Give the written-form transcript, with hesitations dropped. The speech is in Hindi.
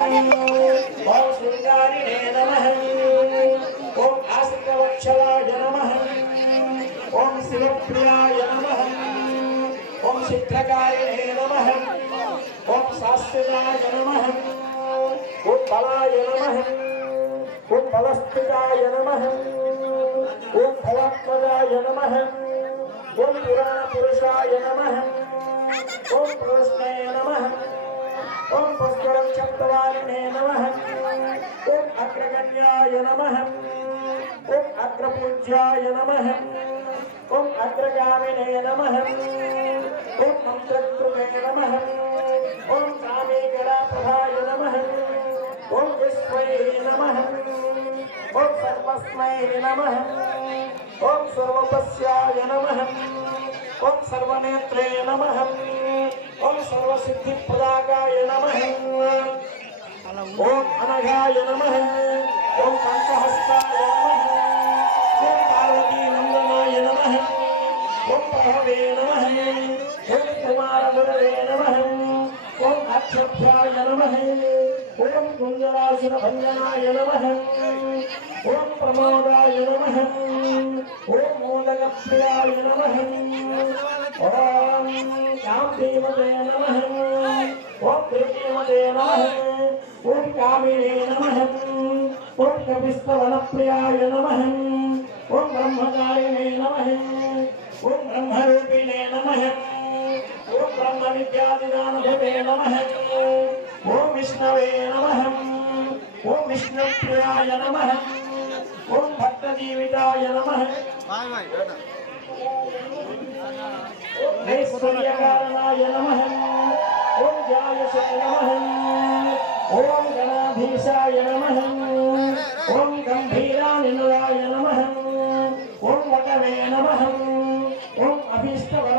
ओम श्रृंगारिणे नमः। ओम आस्त्रवक्षलाय नमः। ओम शिवप्रियाय नमः। ओम चित्रकारिणे नमः। ओम शास्त्राय नमः। ओम बलाय नमः। ओम बलस्थिताय नमः। ओम फलात्मजाय नमः। ओम पुराणपुरुषाय नमः। ओम कृष्णे नमः। ओम पुष्करक्षप्तवारिणे नमः। ओम अग्रगण्याय नमः। ओम अग्रपूज्याय नमः। ओम अग्रगामिने नमः। ओम मंत्रकृते नमः। ओम कामेकरापहाय नमः। ओम विश्वये नमः। ओम सर्वस्मै नमः। ओम सर्वपस्याय नमः। ओम सर्वनेत्रे नमः। ओम सर्वसिद्धिप्रदाकाय नमः। ओम अनघाय नमः। ओम कंठहस्ताय नमः। ओम पार्वती नंदनाय नमः। ओम प्रभवे नमः। ओम कुमारगुरवे नमः। ओम अक्षभ्याय नमः। ओम कुंजरासुरभंजनाय नमः। ओम प्रमोदाय नमः। ओम मोदकप्रियाय नमः। ओम कामदेवते नमः। ओम देवते नमः। ओम कामिने नमः। ओम कपिस्तवनप्रियाय नमः। ओम ब्रह्मचारिणे नमः। ओम ब्रह्मरूपिणे नमः। ओम ब्रह्मविद्यादिदानभवे नमः। ओम विष्णवे नमः। ओम विष्णुप्रियाय नमः। ओम भक्तजीविताय नमः। ऐश्वर्यकारणाय नमः। ओम जायसे नमः। ओम गणाधीशाय नमः। ओम गंभीरानिलयाय नमः। ओम वटवे नमः। ओम अभीष्टवरदाय